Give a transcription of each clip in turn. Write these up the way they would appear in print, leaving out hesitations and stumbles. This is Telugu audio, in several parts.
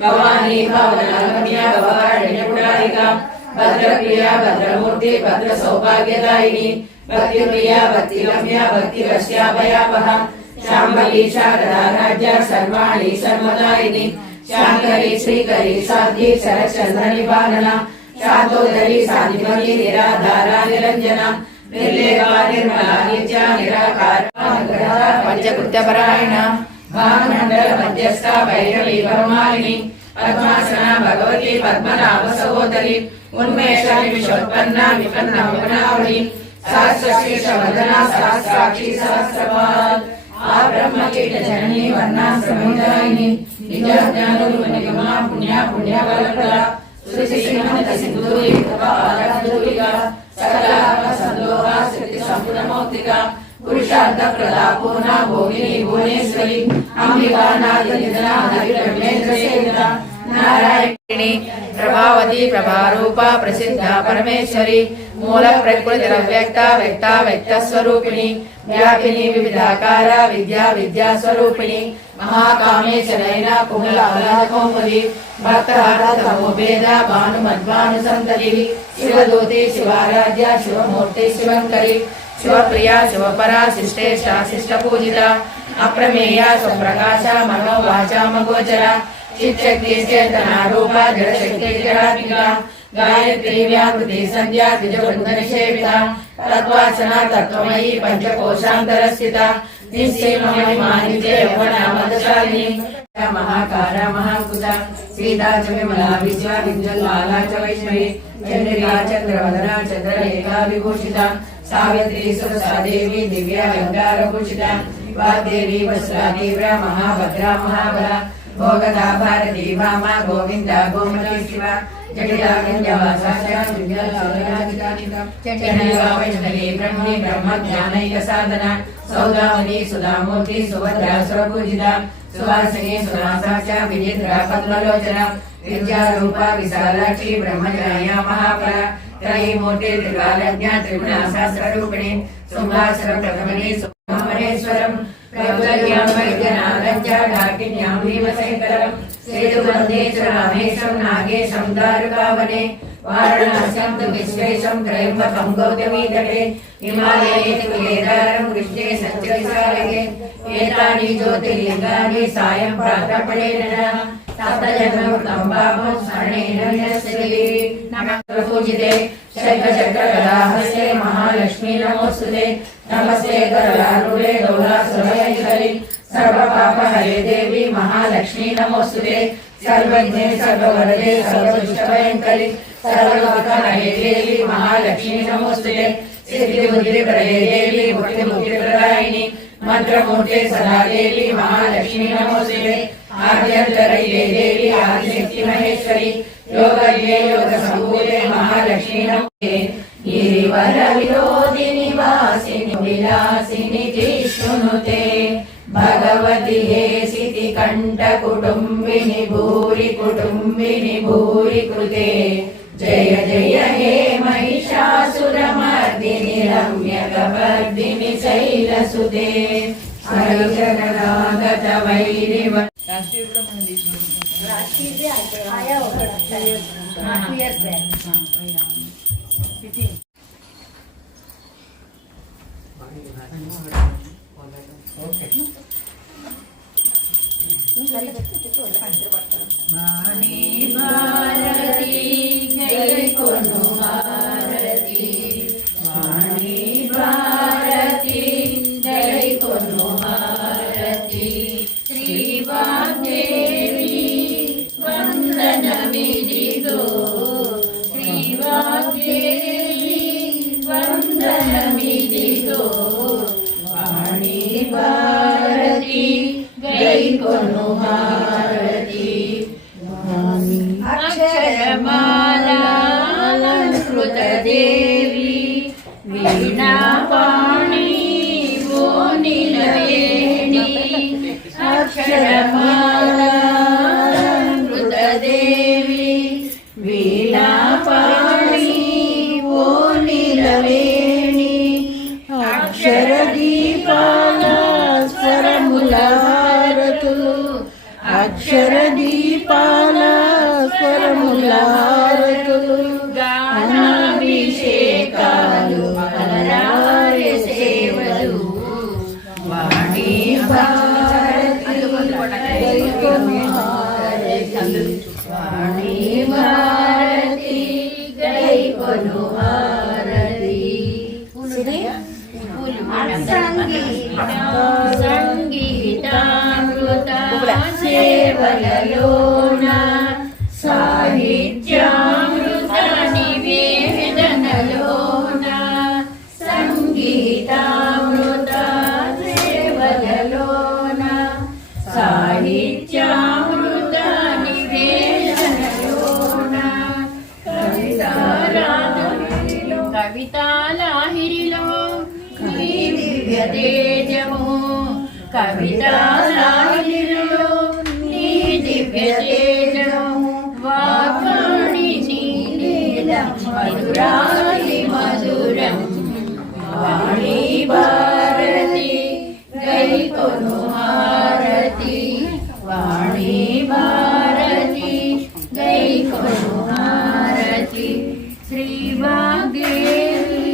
भवानी भवनगम्या भवारण्यपुरारिका भद्रप्रिया भद्रमूर्ति भद्र सौभाग्यदायिनी भक्तिप्रिया भक्तिगम्या भक्तिरस्याभयापहा शाम्भवी शारदा राज्ञा सर्वाणि सर्वदायिनी शांकरी श्रीकरी साध्वी शरचंद्र निवारणा शांतोदरी शांतिमती निराधारा निरंजना निर्लेपा निर्मला नित्या निराकार पंचकृत्यपरायणा भानुमंडल मध्यस्था भैरवी परमालिनी पद्मासना भगवती पद्मनाभ सहोदरी उन्मेषा विश्वोत्पन्ना विपन्ना विपन्नावली सहस्रशीर्षवदना सहस्राक्षी सहस्रपाद ब्रह्मकीट जननी वर्णाश्रमदायिनी निजज्ञानोपनिगमा पुण्या पुण्यफलप्रदा श्रीमन्त सिंधूरी कृपादूरिका सकला संदोहा स्थिति संपूर्णमौक्तिका पुरुषार्थ प्रदा पूर्णा भोगिनी भुवनेश्वरी अंबिका नादी निधना हरिब्रह्मेन्द्र सेविता नारायणी प्रभावती प्रभारूपा प्रसिद्धा परमेश्वरी मूल प्रकृति व्यक्ता व्यक्ता व्यक्त स्वरूपिणी व्यापिनी विविधाकार विद्या विद्या स्वरूपिणी महाकामेश नयना कुमला कौमुदी भक्तहारतमोभेदा भानुमद्भानु संतरी शिवदूती शिवाराध्या शिवमूर्ति शिवंकरी शिवप्रिया शिवपरा शिष्टेशा शिष्टपूजिता अप्रमेया स्वप्रकाशा मनोवाचा मगोचरा चित्शक्ति चेतना रूपा जड़शक्ति जड़ात्मिका गायत्री व्यापृति संध्या द्विजबंधनसेविता तत्वासना तत्वमयी पंचकोशांतरस्थिता निश्चयमहिमानिते यौवनामदशालिनी महाकारा महाकुता सीता च विमला विद्या विद्युल्लाला च वैष्णवी चंद्रिका चंद्रवदना चंद्रलेखा विभूषिता सावित्री सुरसा देवी दिव्या अलंकारभूषिता वाग्देवी वसुधा तीव्रा महाभद्रा महाबला भोगदा भारती भामा गोविंदा गोमती शिवा जटिला विंध्यवासा चंडीला वैष्णवी ब्रह्मी ब्रह्म ज्ञानैक साधना सौदामनी सुधामूर्ति सुभद्रा सुरपूजिता सुवासिनी सुनासा विजित्रा पद्मलोचना विद्यारूपा विशालाक्षी ब्रह्मज्ञाया महापरा त्रयीमूर्ति त्रिकालज्ञा त्रिगुणा स्वरूपिणी शुंभासुर प्रथमनी सुब्रह्मण्येश्वरम् प्रज्ञां वैद्यनाथं च डाकिन्यां भीमशंकरं सेतुबन्धे च रामेशं नागेशं दारुकावने वाराणस्यां तु विश्वेशं त्रयम्बकं गौतमीतटे हिमालये तु केदारं कृष्णे सच्चविशालके एतानि ज्योतिर्लिङ्गानि सायं प्रातः पठेन सप्तजन्मकृतं पापं स्मरणेन विनश्यति नमः पूजिते शङ्खचक्रगदाहस्ते महालक्ष्मी नमोऽस्तुते नमस्ते करलारूढे गौरासुरभयङ्करि सर्वपापहरे देवी महालक्ष्मी नमोऽस्तुते सर्वज्ञे सर्ववरदे सर्वदुष्टभयङ्करि सर्वलोकहरे देवी महालक्ष्मी नमोऽस्तुते सिद्धिबुद्धिप्रदे देवी मुक्तिमुक्तिप्रदायिनी मंत्रमूर्ते सदा देवी महालक्ष्मी नमोऽस्तुते आद्यन्तरये देवी आदिशक्ति महेश्वरी योगज्ञे योगसम्भूते महालक्ष्मी नमोऽस्तुते गिरिवर विरोधिनि वासिनि विलासिनि जिष्णुनुते भगवति हेसिति कंठ कुटुम्बिनि भूरि कृते जय जय हे महिषासुरमर्दिनि रम्यकपर्दिनि शैलसुते हरिजगदागत वैरिव राष्ट्रीय आया होगा 2 years back वाणी भारती जय कोनु भारती वाणी भारती जय कोनु भारती श्री वाग्देवी वंदनमिदिगो श्री वाग्देवी वंदनमिदिगो वाणी भारती जय कोनु भारती अक्षरमाला अलंकृत देवी वीणा वाणी वो नीलवेणी अक्षरमाला अलंकृत देवी वीणा वाणी वो नीलवेणी अक्षरदीपाला स्वरमुलहारतु अक्षरदीपाला కొను హారతి సంగీతామృత సేవలలోన సాహిత్యామృత నివేదనలోన సంగీతామృత సేవలలోన సాహిత్యామృత నివేదనలోన కవితాలాహిరిలో నీ దివ్య తేజము కవితాలాహిరిలో నీ దివ్య తేజము వాణి నీలం మధురాతి మధురం వాణి భారతి గై కొను హారతి వాణి భారతి గై కొను హారతి శ్రీ వాగ్దేవి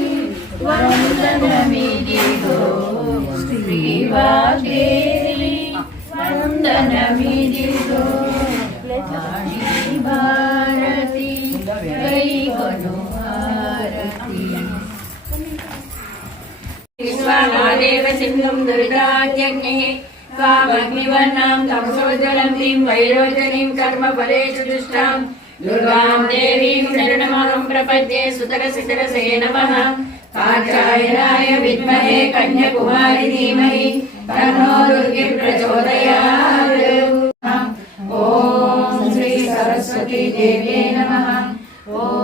వందనమిదిగో శ్రీ వాగ్దేవి వందనమిదిగో వాణి భారతి గై కొను హారతి విశ్వనాదేవ సింధుం దురితాజ్ఞే కామగ్నివర్ణాం తమసోజ్వలంతిం వైరోచనీం కర్మఫలేషు దుష్టాం దుర్గాం దేవీం శరణమహం ప్రపద్యే సుతరసితరసే నమః కాత్యాయనాయ విద్మహే కన్యాకుమారి ధీమహి తన్నో దుర్గే ప్రచోదయాత్ ఓం శ్రీ సరస్వతీ దేవ్యై నమః ఓం